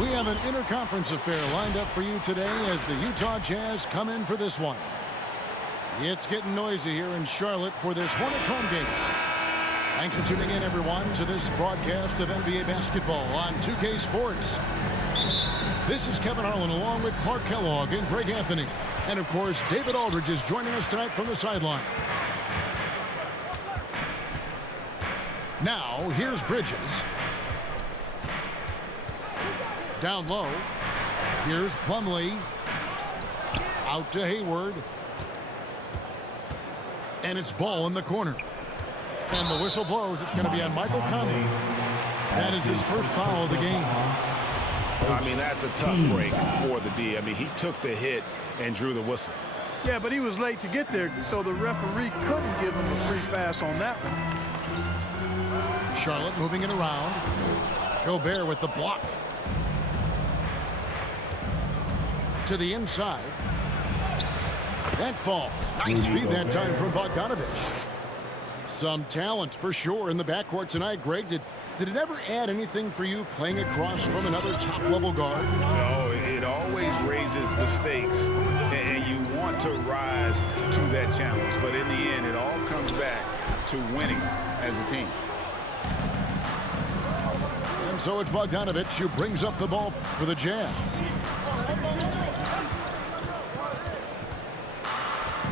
We have an interconference affair lined up for you today as the Utah Jazz come in for this one. It's getting noisy here in Charlotte for this Hornets home game. Thanks for tuning in, everyone, to this broadcast of NBA basketball on 2K Sports. This is Kevin Harlan along with Clark Kellogg and Greg Anthony. And, of course, David Aldridge is joining us tonight from the sideline. Now, here's Bridges. Down low. Here's Plumlee. Out to Hayward. And it's ball in the corner. And the whistle blows. It's going to be on Michael Conley. That is his first foul of the game. I mean, that's a tough break for the D. I mean, he took the hit and drew the whistle. Yeah, but he was late to get there, so the referee couldn't give him a free pass on that one. Charlotte moving it around. Gobert with the block. To the inside. That falls. Nice feed that time from Bogdanovich. Some talent for sure in the backcourt tonight. Greg, did it ever add anything for you playing across from another top-level guard? No, it always raises the stakes, and you want to rise to that challenge. But in the end, it all comes back to winning as a team. And so it's Bogdanovich who brings up the ball for the Jazz.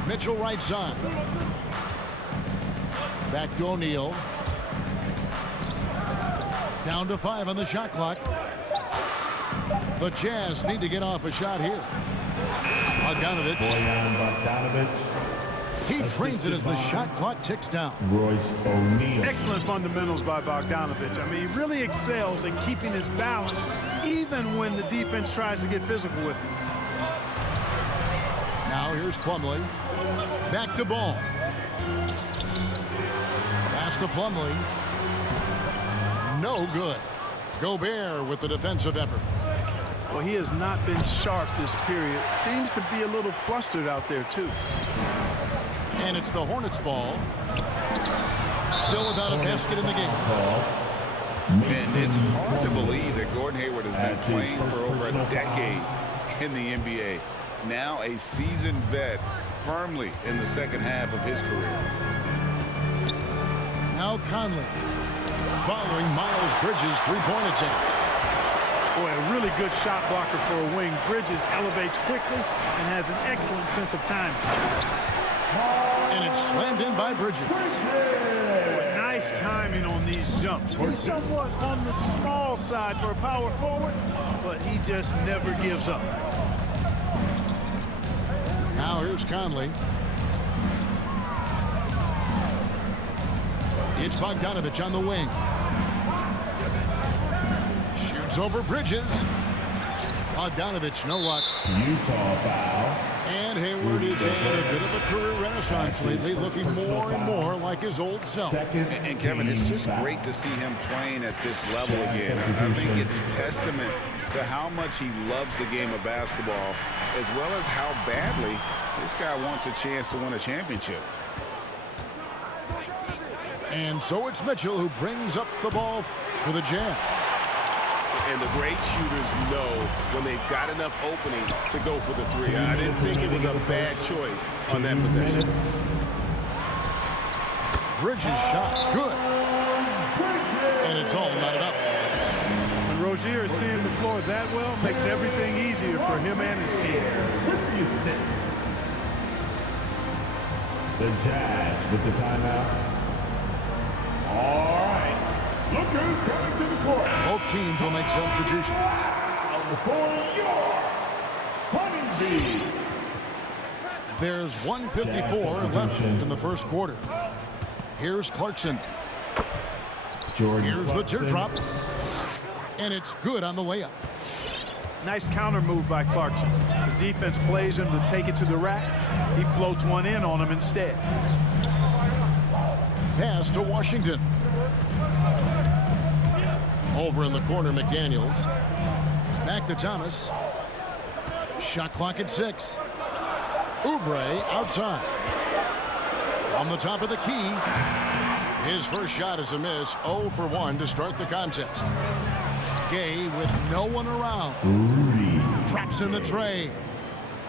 Mitchell right side. Back to O'Neal. Down to 5 on the shot clock. The Jazz need to get off a shot here. Bogdanovich. He trains it as the shot clock ticks down. Royce O'Neal. Excellent fundamentals by Bogdanovich. I mean, he really excels in keeping his balance even when the defense tries to get physical with him. Now here's Plumlee. Back to ball. Pass to Plumlee. No good. Gobert with the defensive effort. Well, he has not been sharp this period. Seems to be a little flustered out there, too. And it's the Hornets ball. Still without a basket in the game. And it's hard to believe that Gordon Hayward has been playing for over a decade in the NBA. Now a seasoned vet firmly in the second half of his career. Now Conley. Following Miles Bridges' three-point attempt. Boy, a really good shot blocker for a wing. Bridges elevates quickly and has an excellent sense of time. And it's slammed in by Bridges. Boy, nice timing on these jumps. He's somewhat on the small side for a power forward, but he just never gives up. Now here's Conley. It's Bogdanovich on the wing. Shoots over Bridges. Bogdanovich, no luck. Utah foul. And Hayward is had a bit of a career renaissance lately, looking more and more like his old self. And Kevin, it's just great to see him playing at this level again. I think it's testament to how much he loves the game of basketball, as well as how badly this guy wants a chance to win a championship. And so it's Mitchell who brings up the ball for the Jazz. And the great shooters know when they've got enough opening to go for the three. I didn't think it was a bad choice on that possession. Bridges shot, good. And it's all knotted up. When Rozier is seeing the floor that well, makes everything easier for him and his team. The Jazz with the timeout. All right. Look who's coming to the court. Both teams will make substitutions. For your Honeybee. There's 1:54 left in the first quarter. Here's Clarkson. Here's the teardrop. And it's good on the layup. Nice counter move by Clarkson. The defense plays him to take it to the rack. He floats one in on him instead. Pass to Washington. Over in the corner, McDaniels. Back to Thomas. Shot clock at 6. Oubre outside. From the top of the key. His first shot is a miss. 0 for 1 to start the contest. Gay with no one around. Traps in the tray.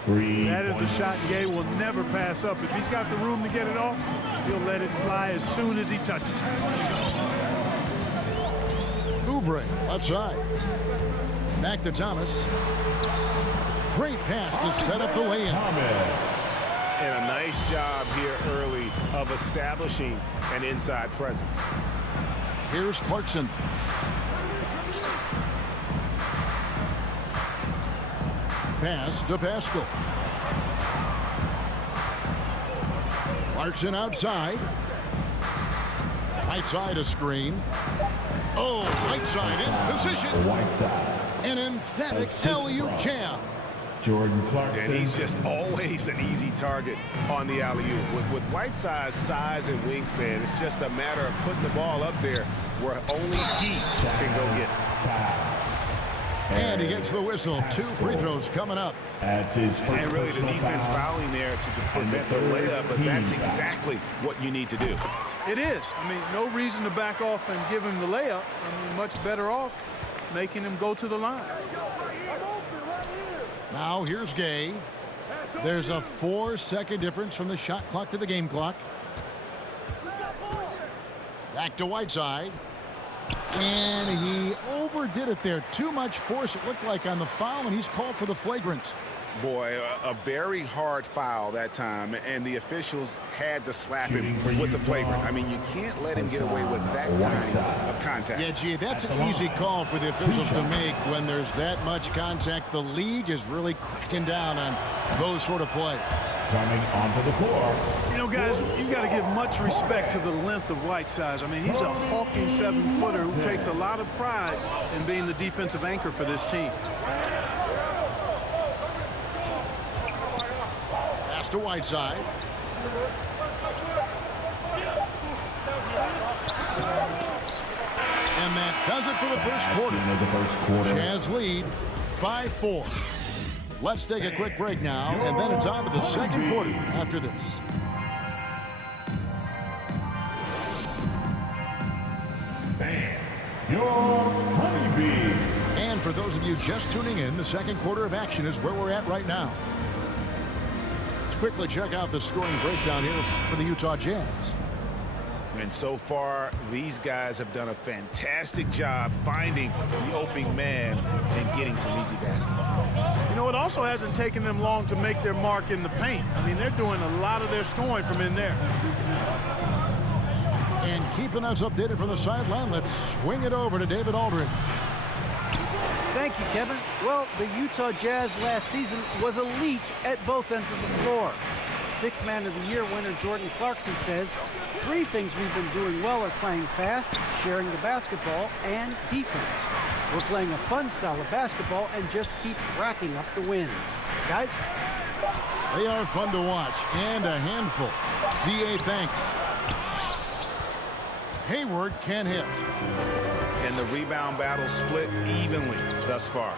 That is a shot Gay will never pass up. If he's got the room to get it off, he'll let it fly as soon as he touches it. Oubre, left side. Back to Thomas. Great pass to set up the lay-in. And a nice job here early of establishing an inside presence. Here's Clarkson. Pass to Pascal. Clarkson outside. Right side a screen. Oh, right side in position. An emphatic alley-oop jam. Jordan Clarkson. And he's just always an easy target on the alley-oop. With Whiteside's size and wingspan, it's just a matter of putting the ball up there where only he can go get it. And he gets the whistle. 2 free throws coming up. That's his first And really the personal defense foul. fouling there to prevent the layup, but that's exactly what you need to do. It is. I mean, no reason to back off and give him the layup. I mean, much better off making him go to the line. Now here's Gay. There's a 4-second difference from the shot clock to the game clock. Back to Whiteside. And he overdid it there. Too much force, it looked like, on the foul, and he's called for the flagrant. Boy, a very hard foul that time, and the officials had to slap him with the flagrant. I mean, you can't let him get away with that kind of contact. Yeah, G, that's an easy call for the officials to make when there's that much contact. The league is really cracking down on those sort of plays. Coming onto the court. You know, guys, you got to give much respect to the length of Whiteside. I mean, he's a hulking 7-footer who takes a lot of pride in being the defensive anchor for this team. Pass to Whiteside. And that does it for the first quarter. Jazz lead by 4. Let's take a quick break now, and then it's on to the second quarter after this. Your Honeybee. And for those of you just tuning in, the second quarter of action is where we're at right now. Let's quickly check out the scoring breakdown here for the Utah Jazz. And so far, these guys have done a fantastic job finding the opening man and getting some easy baskets. You know, it also hasn't taken them long to make their mark in the paint. I mean, they're doing a lot of their scoring from in there. And keeping us updated from the sideline, let's swing it over to David Aldridge. Thank you, Kevin. Well, the Utah Jazz last season was elite at both ends of the floor. Sixth Man of the Year winner Jordan Clarkson says, 3 things we've been doing well are playing fast, sharing the basketball, and defense. We're playing a fun style of basketball and just keep racking up the wins. Guys? They are fun to watch and a handful. D.A. thanks. Hayward can hit. And the rebound battle split evenly thus far.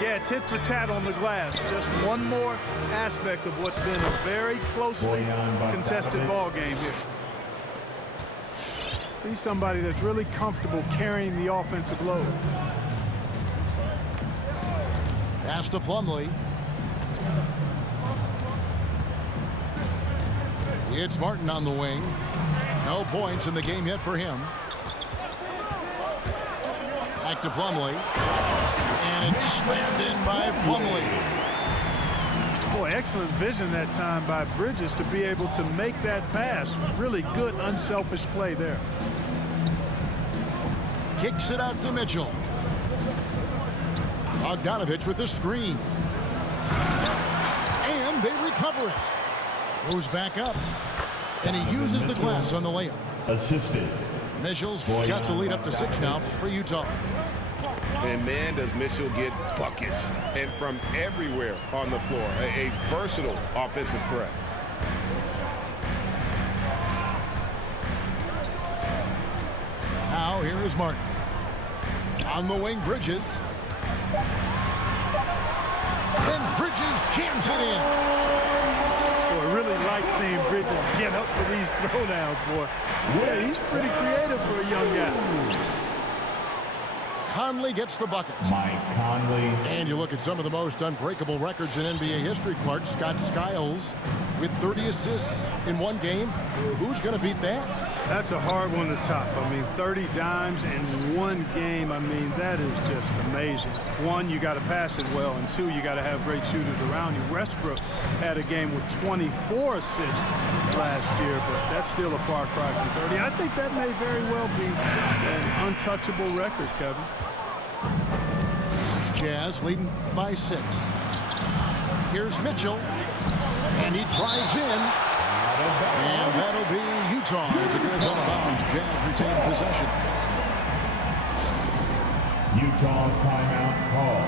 Yeah, tit for tat on the glass. Just one more aspect of what's been a very closely contested ball game here. He's somebody that's really comfortable carrying the offensive load. Pass to Plumlee. It's Martin on the wing. No points in the game yet for him. Back to Plumlee. And it's slammed in by Plumlee. Boy, excellent vision that time by Bridges to be able to make that pass. Really good, unselfish play there. Kicks it out to Mitchell. Bogdanovich with the screen. And they recover it. Goes back up. And he uses the glass on the layup. Assisted. Mitchell's got the lead up to 6 now for Utah. And man, does Mitchell get buckets, and from everywhere on the floor. A versatile offensive threat. Now here is Martin. On the wing, Bridges. And Bridges jams it in. Boy, really like seeing Bridges get up for these throwdowns, boy. Yeah, he's pretty creative for a young guy. Conley gets the bucket. Mike Conley. And you look at some of the most unbreakable records in NBA history, Clark. Scott Skiles with 30 assists in one game. Who's going to beat that? That's a hard one to top. I mean, 30 dimes in one game. I mean, that is just amazing. One, you got to pass it well, and two, you got to have great shooters around you. Westbrook had a game with 24 assists last year, but that's still a far cry from 30. I think that may very well be an untouchable record, Kevin. Jazz leading by 6. Here's Mitchell, and he drives in, and that'll be Utah as it goes out of bounds. Jazz retain possession. Utah timeout call.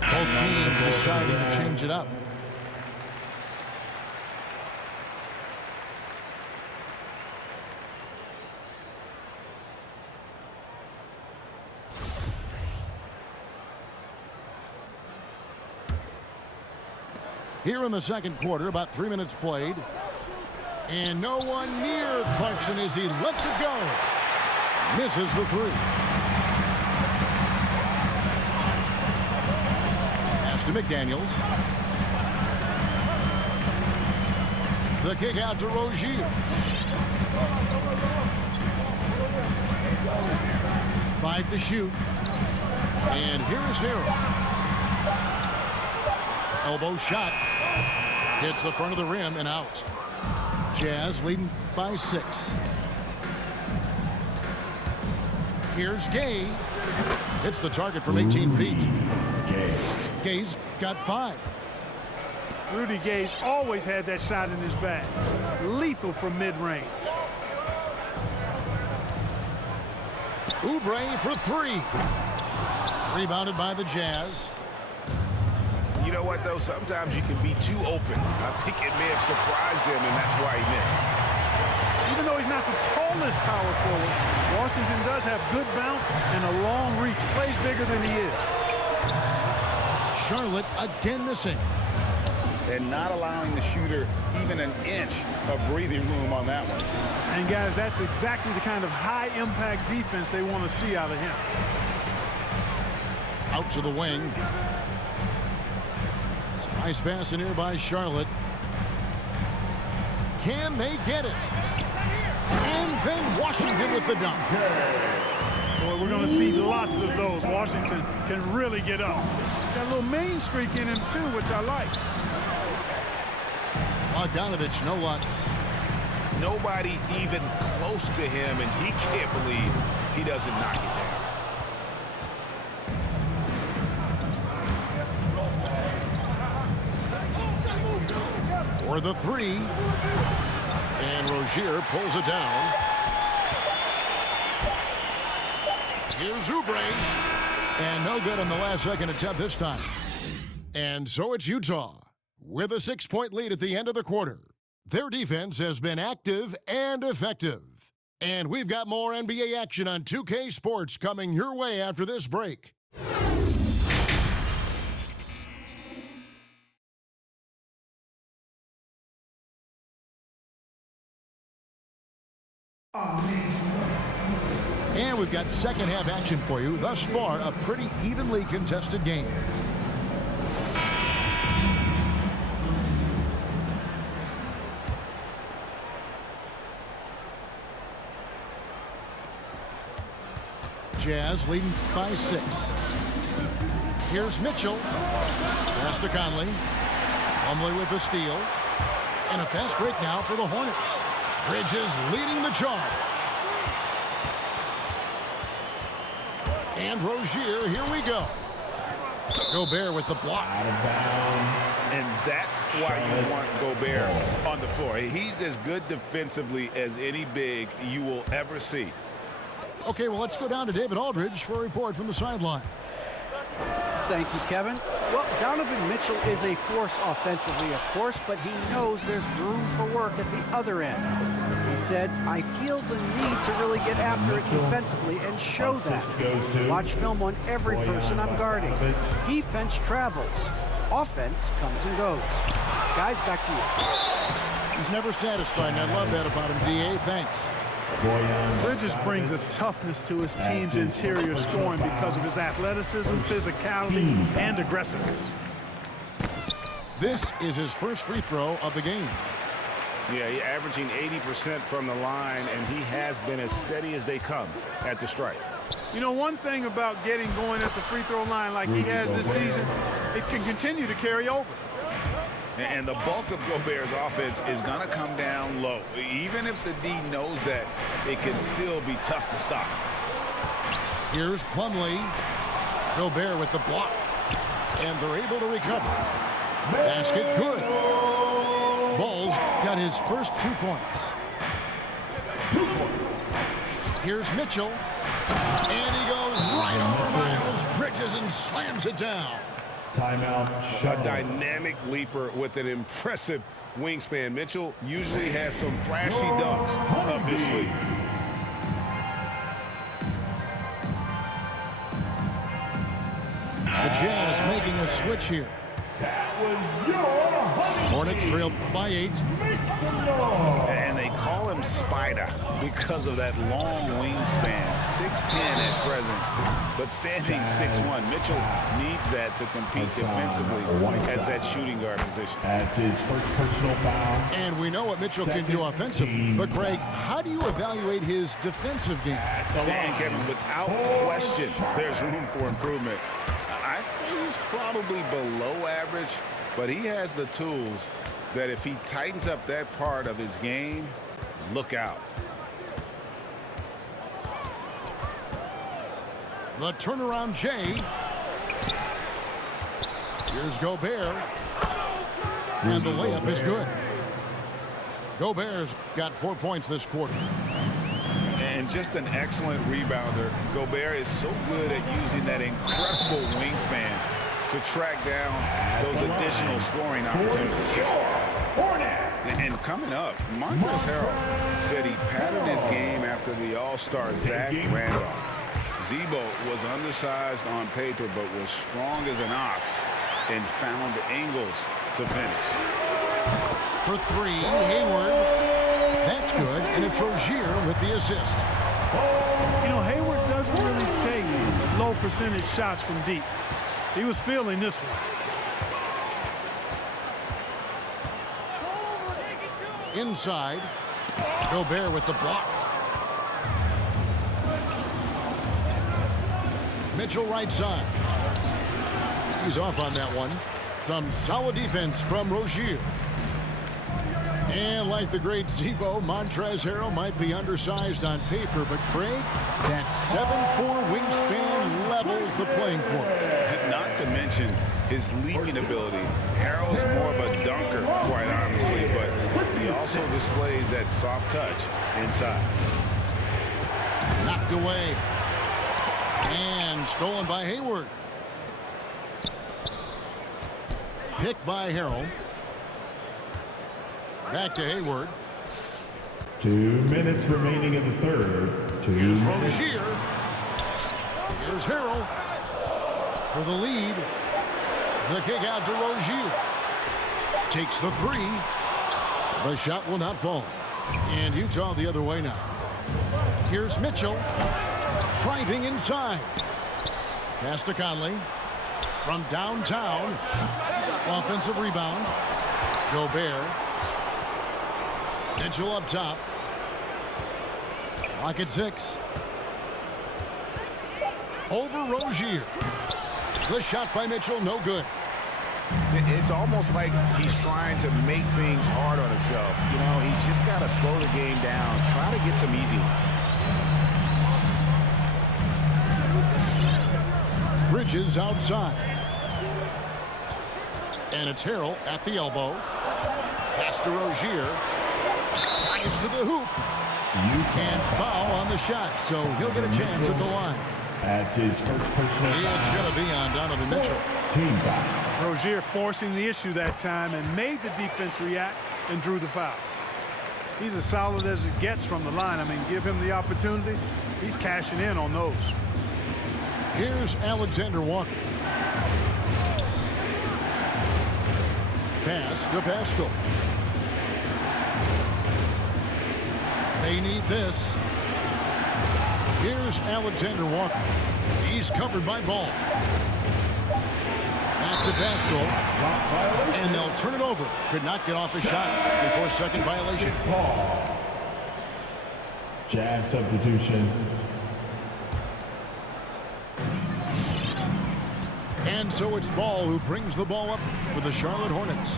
Both teams deciding to change it up. Here in the second quarter, about 3 minutes played. And no one near Clarkson as he lets it go. Misses the 3. Pass to McDaniels. The kick out to Rozier. 5 to shoot. And here is Harrell. Elbow shot. Hits the front of the rim and out. Jazz leading by 6. Here's Gay. Hits the target from 18 feet. Gay's got 5. Rudy Gay's always had that shot in his bag. Lethal from mid-range. Oubre for 3. Rebounded by the Jazz. You know what, though? Sometimes you can be too open. I think it may have surprised him, and that's why he missed. Even though he's not the tallest power forward, Washington does have good bounce and a long reach. Plays bigger than he is. Charlotte again missing. And not allowing the shooter even an inch of breathing room on that one. And, guys, that's exactly the kind of high-impact defense they want to see out of him. Out to the wing. Nice pass in here by Charlotte. Can they get it? And then Washington with the dunk. Boy, we're going to see lots of those. Washington can really get up. Got a little main streak in him, too, which I like. Bogdanovich, no luck. Nobody even close to him, and he can't believe he doesn't knock it down. For the 3. And Rozier pulls it down. Here's Oubre. And no good on the last second attempt this time. And so it's Utah with a 6-point lead at the end of the quarter. Their defense has been active and effective. And we've got more NBA action on 2K Sports coming your way after this break. And we've got second half action for you. Thus far, a pretty evenly contested game. Jazz leading by 6. Here's Mitchell. Pass to Conley. Conley with the steal. And a fast break now for the Hornets. Bridges leading the charge. And Rozier, here we go. Gobert with the block. Out of bounds. And that's why you want Gobert on the floor. He's as good defensively as any big you will ever see. Okay, well, let's go down to David Aldridge for a report from the sideline. Thank you, Kevin. Well, Donovan Mitchell is a force offensively, of course, but he knows there's room for work at the other end. He said, I feel the need to really get after it defensively and show that. Watch film on every person I'm guarding. Defense travels. Offense comes and goes. Guys, back to you. He's never satisfied, and I love that about him, D.A. Thanks. Bridges brings a toughness to his team's interior scoring because of his athleticism, physicality, and aggressiveness. This is his first free throw of the game. Yeah, he's averaging 80% from the line, and he has been as steady as they come at the strike. You know, one thing about getting going at the free throw line like he has this season, it can continue to carry over. And the bulk of Gobert's offense is going to come down low. Even if the D knows that, it can still be tough to stop. Here's Plumlee. Gobert with the block. And they're able to recover. Basket good. Bulls got his first 2 points. Here's Mitchell. And he goes right over Miles Bridges and slams it down. Timeout. A dynamic leaper with an impressive wingspan. Mitchell usually has some flashy dunks up this league. The Jazz making a switch here. Hornets trailed by 8. And they call him Spider because of that long wingspan. 6'10" at present, but standing 6'1". Mitchell needs that to compete defensively at that shooting guard position. That's his first personal foul. And we know what Mitchell can do offensively. But, Greg, how do you evaluate his defensive game? And, Kevin, without question, there's room for improvement. I'd say he's probably below average, but he has the tools that if he tightens up that part of his game, look out. The turnaround Jay. Here's Gobert. And the layup is good. Gobert's got 4 points this quarter. And just an excellent rebounder. Gobert is so good at using that incredible wingspan to track down those additional scoring opportunities. And coming up, Montrezl Harrell said he padded his game after the All-Star Zach Randolph. Zebo was undersized on paper but was strong as an ox and found angles to finish. For 3, Hayward. That's good, and it's Rozier with the assist. You know, Hayward doesn't really take low percentage shots from deep. He was feeling this one. Inside, Gobert with the block. Mitchell right side. He's off on that one. Some solid defense from Rozier. And like the great Zebo, Montrezl Harrell might be undersized on paper, but Craig, that 7'4" wingspan levels the playing court. Not to mention his leaping ability. Harrell's more of a dunker, quite honestly, but he also displays that soft touch inside. Knocked away. And stolen by Hayward. Picked by Harrell. Back to Hayward. 2 minutes remaining in the third. Here's Rozier. Here's Harrell for the lead. The kick out to Rozier. Takes the 3. The shot will not fall. And Utah the other way now. Here's Mitchell. Driving inside. Pass to Conley. From downtown. Offensive rebound. Gobert. Mitchell up top. Clock at 6. Over Rozier. The shot by Mitchell, no good. It's almost like he's trying to make things hard on himself. You know, he's just got to slow the game down. Try to get some easy ones. Bridges outside. And it's Harrell at the elbow. Pass to Rozier. Drives to the hoop. And foul on the shot, so he'll get a chance at the line. That's his first personal foul. It's going to be on Donovan Mitchell. Team foul. Rozier forcing the issue that time and made the defense react and drew the foul. He's as solid as it gets from the line. I mean, give him the opportunity. He's cashing in on those. Here's Alexander Walker. Pass to Pascal. They need this. Here's Alexander Walker. He's covered by Ball. Back to Pascal. And they'll turn it over. Could not get off a shot before second violation. Jazz substitution. And so it's Ball who brings the ball up with the Charlotte Hornets.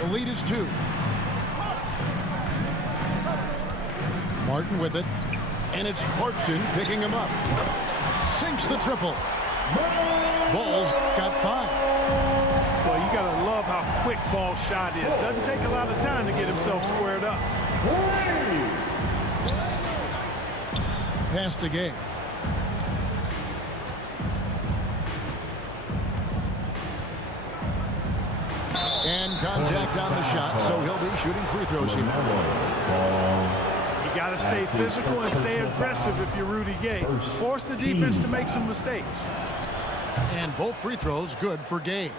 The lead is 2. Martin with it. And it's Clarkson picking him up. Sinks the triple. Ball's got 5. Well, you got to love how quick Ball's shot is. Doesn't take a lot of time to get himself squared up. Pass to Gay. And contact on the shot, so he'll be shooting free throws here. You got to stay physical and stay aggressive if you're Rudy Gay. Force the defense to make some mistakes. And both free throws good for Gay.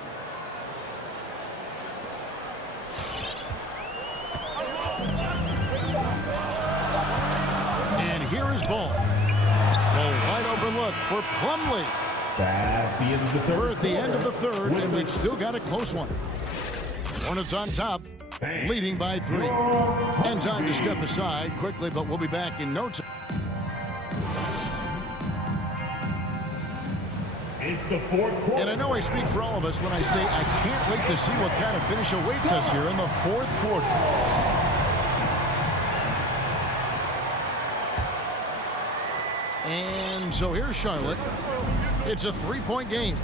And here is Ball. A wide open look for Plumlee. That's the end of the third. We're at the end of the third, and we've still got a close one. Hornets on top, leading by 3. And time to step aside quickly, but we'll be back in no time. It's the fourth quarter. And I know I speak for all of us when I say I can't wait to see what kind of finish awaits us here in the fourth quarter. And so here's Charlotte. It's a 3-point game.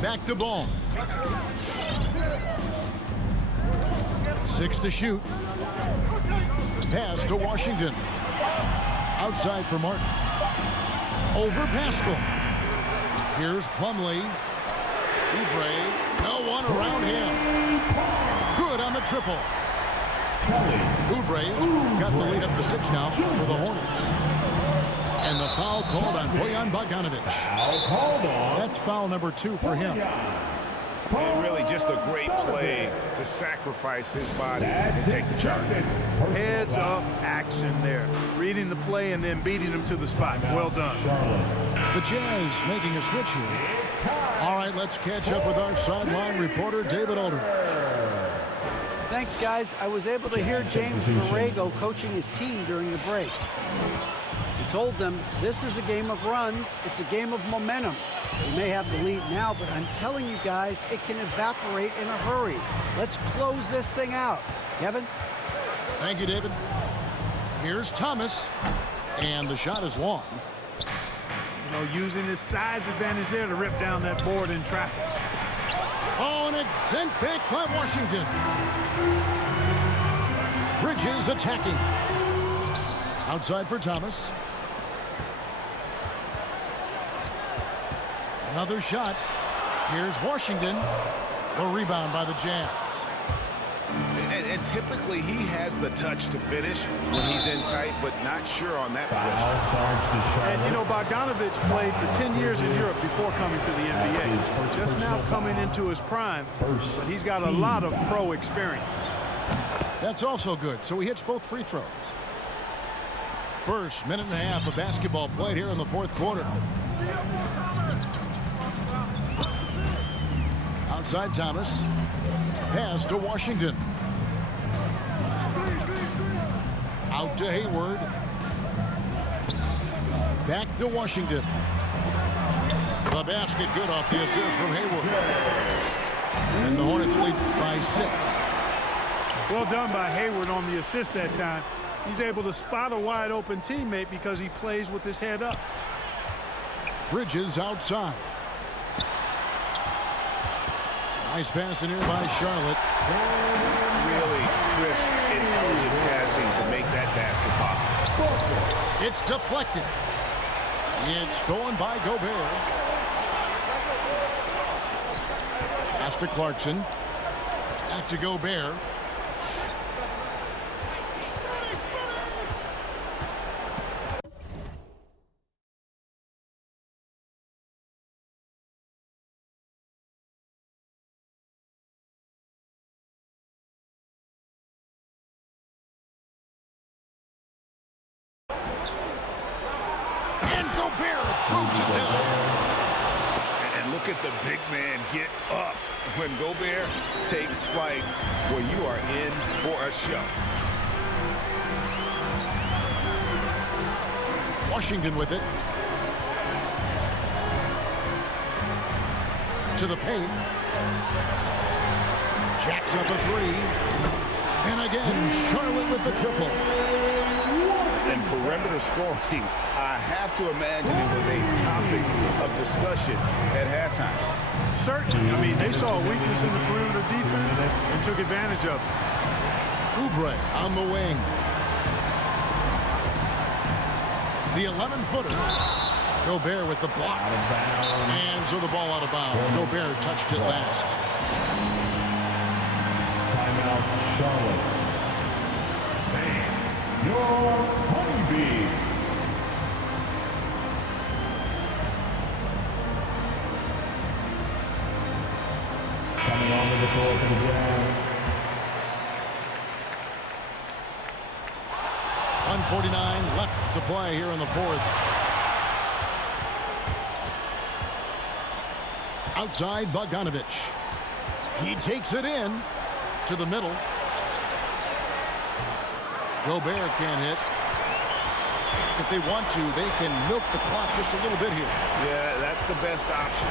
Back to Ball. 6 to shoot. Pass to Washington. Outside for Martin. Over Pascal. Here's Plumlee. Oubre. No one around him. Good on the triple. Oubre has got the lead up to 6 now for the Hornets. And the foul called on Bojan Bogdanovic. That's foul number 2 for him. And really just a great play to sacrifice his body and take the charge. Heads up action there. Reading the play and then beating him to the spot. Well done. The Jazz making a switch here. All right, let's catch up with our sideline reporter, David Aldridge. Thanks, guys. I was able to hear James Borrego coaching his team during the break. He told them, this is a game of runs. It's a game of momentum. We may have the lead now, but I'm telling you guys, it can evaporate in a hurry. Let's close this thing out. Kevin? Thank you, David. Here's Thomas. And the shot is long. You know, using his size advantage there to rip down that board in traffic. Oh, and it's sent back by Washington. Bridges attacking. Outside for Thomas. Another shot. Here's Washington. The rebound by the Jazz. And typically he has the touch to finish when he's in tight, but not sure on that possession. And you know, Bogdanovic played for 10 years in Europe before coming to the NBA. Just now coming into his prime, but he's got a lot of pro experience. That's also good. So he hits both free throws. First minute and a half of basketball played here in the fourth quarter. Outside Thomas. Pass to Washington. Out to Hayward. Back to Washington. The basket good off the assist from Hayward. And the Hornets lead by 6. Well done by Hayward on the assist that time. He's able to spot a wide open teammate because he plays with his head up. Bridges outside. Nice pass in here by Charlotte. Really crisp, intelligent passing to make that basket possible. It's deflected. It's stolen by Gobert. Pass to Clarkson. Back to Gobert. And Gobert throws it down. And look at the big man get up. When Gobert takes flight, well, you are in for a show. Washington with it. To the paint. Jacks up a three. And again, Charlotte with the triple. And perimeter scoring, I have to imagine it was a topic of discussion at halftime. Certainly. I mean, they saw a weakness in the perimeter defense and took advantage of it. Oubre on the wing. The 11-footer. Gobert with the block. And so the ball out of bounds. Gobert touched it last. Timeout, Charlotte. Man, your honeybees. Coming on to the floor for the Jazz. 1:49 left to play here in the fourth. Outside Bogdanovich. He takes it in to the middle. Gobert can't hit. If they want to, they can milk the clock just a little bit here. Yeah, that's the best option.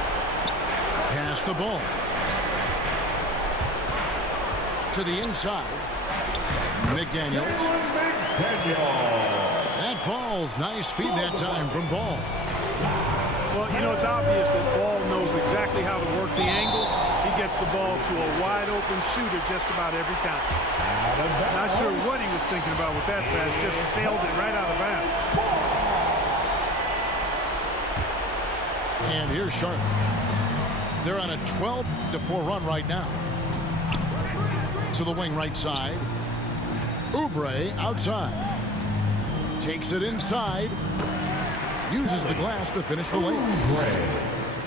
Pass the ball. To the inside. McDaniels. That falls. Nice feed that time from Ball. Well, you know, it's obvious that Ball knows exactly how to work the angles. He gets the ball to a wide-open shooter just about every time. Not sure what he was thinking about with that pass. Just sailed it right out of bounds. And here's Charlotte. They're on a 12-4 run right now. To the wing right side. Oubre outside. Takes it inside. Uses the glass to finish the lane.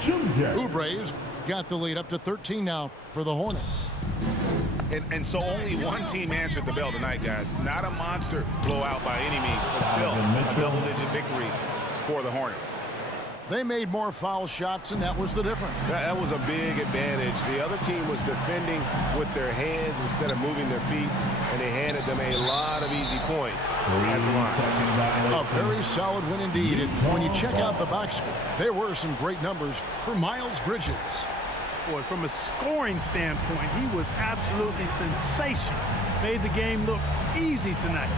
Oubre's got the lead up to 13 now for the Hornets. And so only one team answered the bell tonight, guys. Not a monster blowout by any means, but still a double-digit victory for the Hornets. They made more foul shots, and that was the difference. That was a big advantage. The other team was defending with their hands instead of moving their feet, and they handed them a lot of easy points at the line. A very solid win indeed. And when you check out the box score, there were some great numbers for Miles Bridges. Boy, from a scoring standpoint, he was absolutely sensational. Made the game look easy tonight.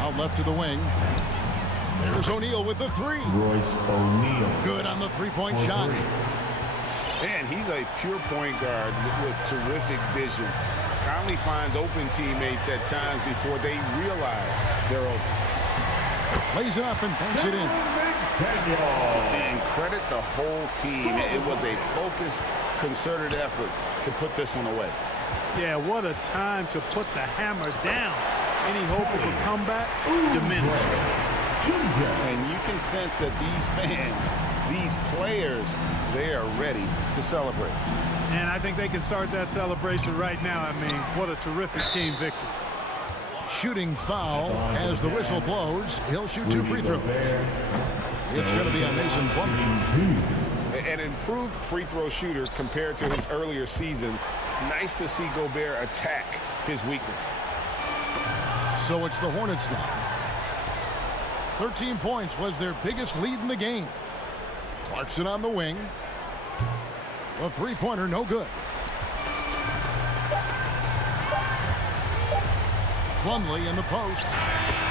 Out left to the wing. There's O'Neal with the three. Royce O'Neal. Good on the three-point shot. And he's a pure point guard with terrific vision. Conley finds open teammates at times before they realize they're open. Lays it up and banks it in. And credit the whole team. It was a focused, concerted effort to put this one away. Yeah, what a time to put the hammer down. Any hope of a comeback diminished. And you can sense that these fans, these players, they are ready to celebrate. And I think they can start that celebration right now. I mean, what a terrific team victory. Shooting foul as the whistle blows. He'll shoot 2 free throws. It's going to be on Mason Plumlee. An improved free throw shooter compared to his earlier seasons. Nice to see Gobert attack his weakness. So it's the Hornets now. 13 points was their biggest lead in the game. Clarkson on the wing. The three-pointer, no good. Plumlee in the post.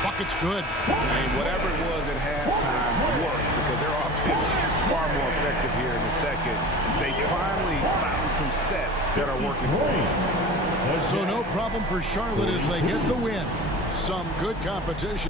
Bucket's good. I mean, whatever it was at halftime worked because their offense far more effective here in the second. They finally found some sets that are working for them. So no problem for Charlotte as they get the win. Some good competition.